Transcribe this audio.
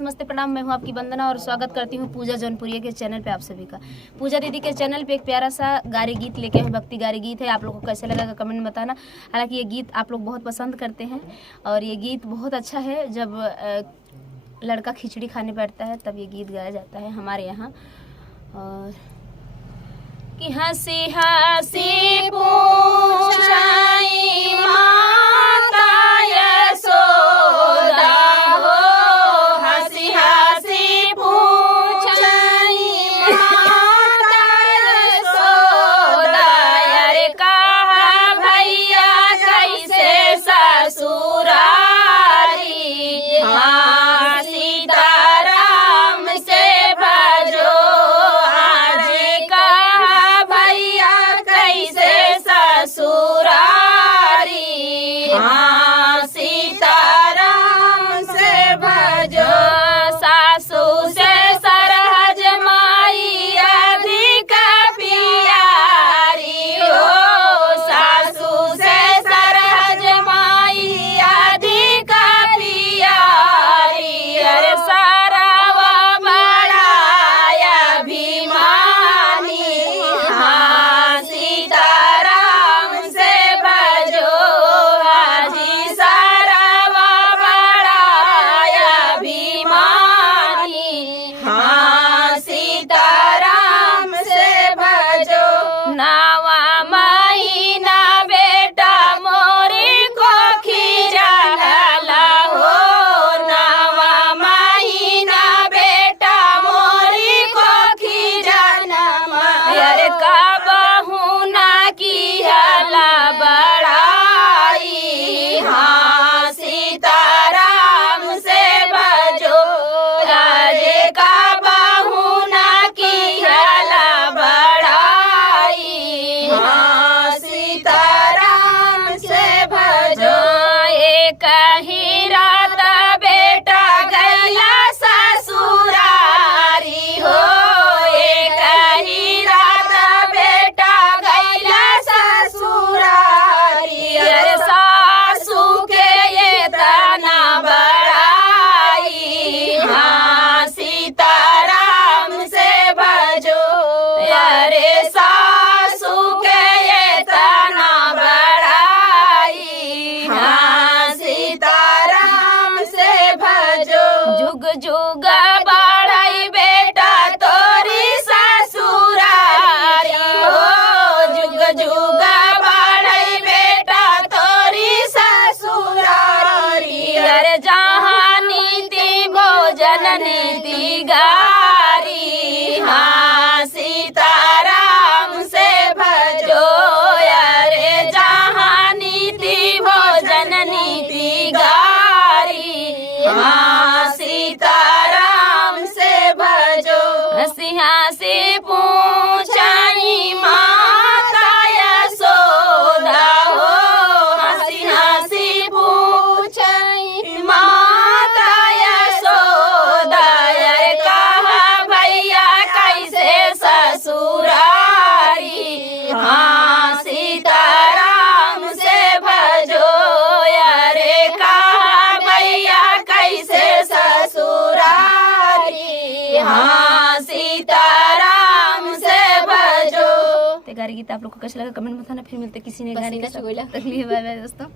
नमस्ते नमस्ते प्रणाम। मैं हूं आपकी वंदना और स्वागत करती हूं पूजा जौनपुरिया के चैनल पे आप सभी का। पूजा दीदी के चैनल पे एक प्यारा सा गारी गीत लेके हैं, भक्ति गारी गीत है। आप लोगों को कैसे लगा कमेंट में बताना। हालांकि ये गीत आप लोग बहुत पसंद करते हैं और ये गीत बहुत अच्छा है। जब लड़का खिचड़ी खाने बैठता है तब ये गीत गाया जाता है हमारे यहाँ। और कि हंसी हंसी पूछाई माता यशोदा हो, हंसी हंसी पूछाई माता यशोदा, अरे कहा भैया कैसे ससुरारी, हाँ सीताराम से भजो आज, कहा भैया कैसे ससुरारी, हाँ सीताराम से भजो। सासू से सरहज माई अधिक प्यारी हो, सासू से सरहज माई अधिक प्यारी, अरे सारावा बड़ाया अभिमानी, हाँ सीताराम से भजो हाजी, सारावा बड़ाया अभिमानी, हाँ सीताराम से भजो। नावा महीना बेटा मोरी को खिजाला हो, नावा महीना बेटा मोरी को खिजाना, अरे कबहू ना किहला बड़ाई, हाँ सीताराम से भजो, अरे कबहू ना किहला बड़ाई, हाँ सीताराम से भजो। एक ही रात बेटा गया ससुरारी हो, एक ही रात बेटा गया ससुरारी, अरे सासू के ये तना बड़ाई, हाँ सीताराम से भजो, अरे सासू के ये तना बड़ाई, हाँ सीताराम से भजो। जुग जुग बढ़ाई बेटा तोरी ससुरारी हो, जुग जुग बढ़ाई बेटा तोरी ससुरारी, अरे जहाँ नीति भोजन नीति गारी, हाँ सीताराम से भजो, अरे जहाँ नीति भोजन नीति गारी, हाँ सीताराम से भजो। हंसी हंसी पूछाई माता यशोदा हो, हंसी हंसी पूछाई माता यशोदा, अरे कहा भैया कैसे ससुरारी, हाँ सीताराम से भजो, अरे कहा भैया कैसे ससुरारी, हाँ सीताराम से भजो। तो गारी गीत आप लोग को कैसा लगा कमेंट में बताना। फिर मिलते किसी ने गारी का तकलीफ। बाय बाय दोस्तों।